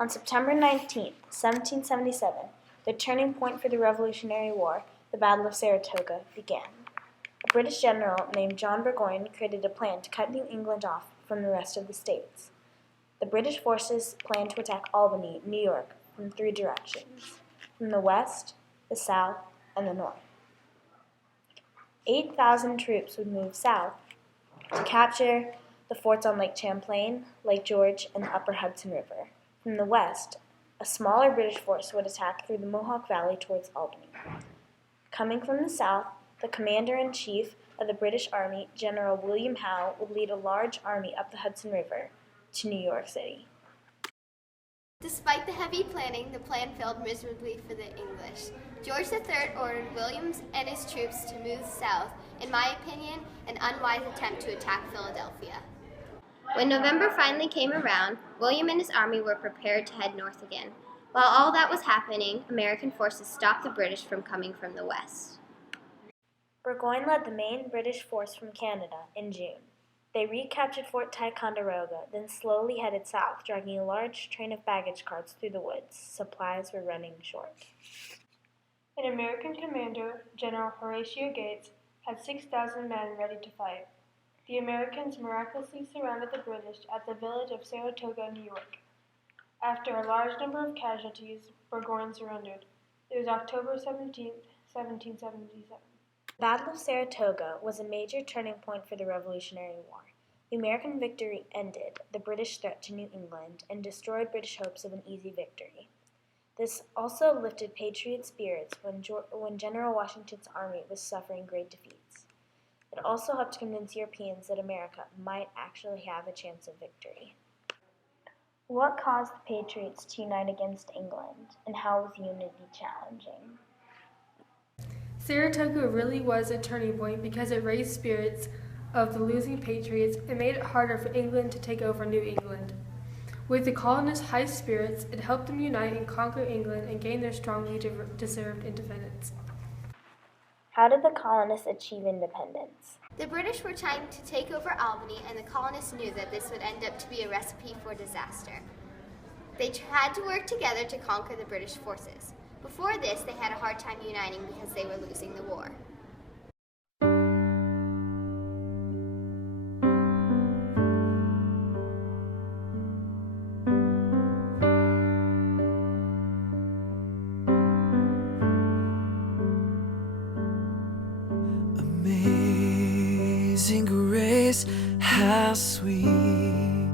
On September 19, 1777, the turning point for the Revolutionary War, the Battle of Saratoga, began. A British general named John Burgoyne created a plan to cut New England off from the rest of the states. The British forces planned to attack Albany, New York, from 3 directions: from the west, the south, and the north. 8,000 troops would move south to capture the forts on Lake Champlain, Lake George, and the upper Hudson River. From the west, a smaller British force would attack through the Mohawk Valley towards Albany. Coming from the south, the commander-in-chief of the British Army, General William Howe, would lead a large army up the Hudson River to New York City. Despite the heavy planning, the plan failed miserably for the English. George III ordered Williams and his troops to move south, in my opinion, an unwise attempt to attack Philadelphia. When November finally came around, William and his army were prepared to head north again. While all that was happening, American forces stopped the British from coming from the west. Burgoyne led the main British force from Canada in June. They recaptured Fort Ticonderoga, then slowly headed south, dragging a large train of baggage carts through the woods. Supplies were running short. An American commander, General Horatio Gates, had 6,000 men ready to fight. The Americans miraculously surrounded the British at the village of Saratoga, New York. After a large number of casualties, Burgoyne surrendered. It was October 17, 1777. The Battle of Saratoga was a major turning point for the Revolutionary War. The American victory ended the British threat to New England and destroyed British hopes of an easy victory. This also lifted Patriot spirits when General Washington's army was suffering great defeats. It also helped convince Europeans that America might actually have a chance of victory. What caused the Patriots to unite against England, and how was unity challenging? Saratoga really was a turning point because it raised spirits of the losing Patriots and made it harder for England to take over New England. With the colonists' high spirits, it helped them unite and conquer England and gain their strongly deserved independence. How did the colonists achieve independence? The British were trying to take over Albany, and the colonists knew that this would end up to be a recipe for disaster. They had to work together to conquer the British forces. Before this, they had a hard time uniting because they were losing the war. Amazing grace, how sweet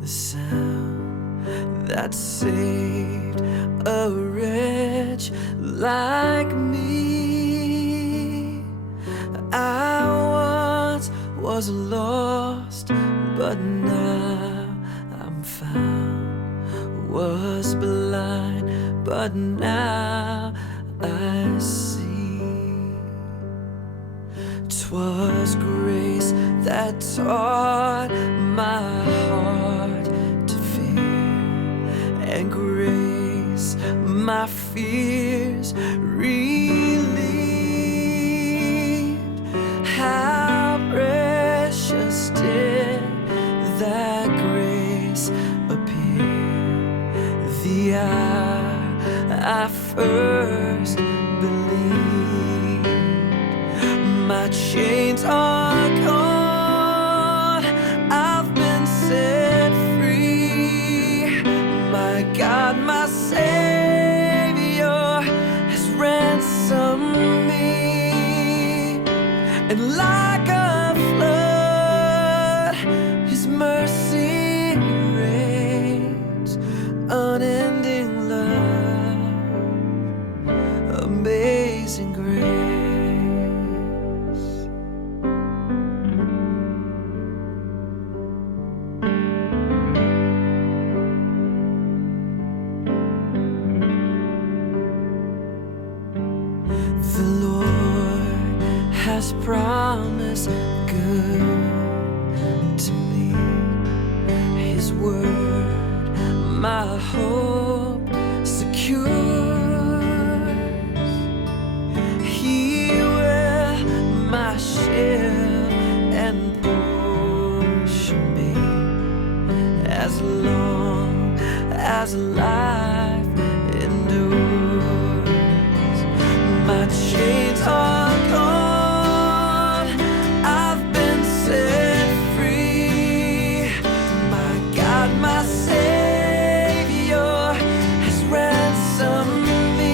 the sound that saved a wretch like me. I once was lost, but now I'm found. Was blind, but now I see. 'Twas grace that taught my heart to fear, and grace my fears relieved. How precious did that grace appear the hour I first believed. My chains are gone, I've been set free. My God, my Savior has ransomed me. And like a flood, His mercy reigns. Unending love, amazing grace. The Lord has promised good to me. His word, my hope secures. He will my shield and portion be, as long as as light.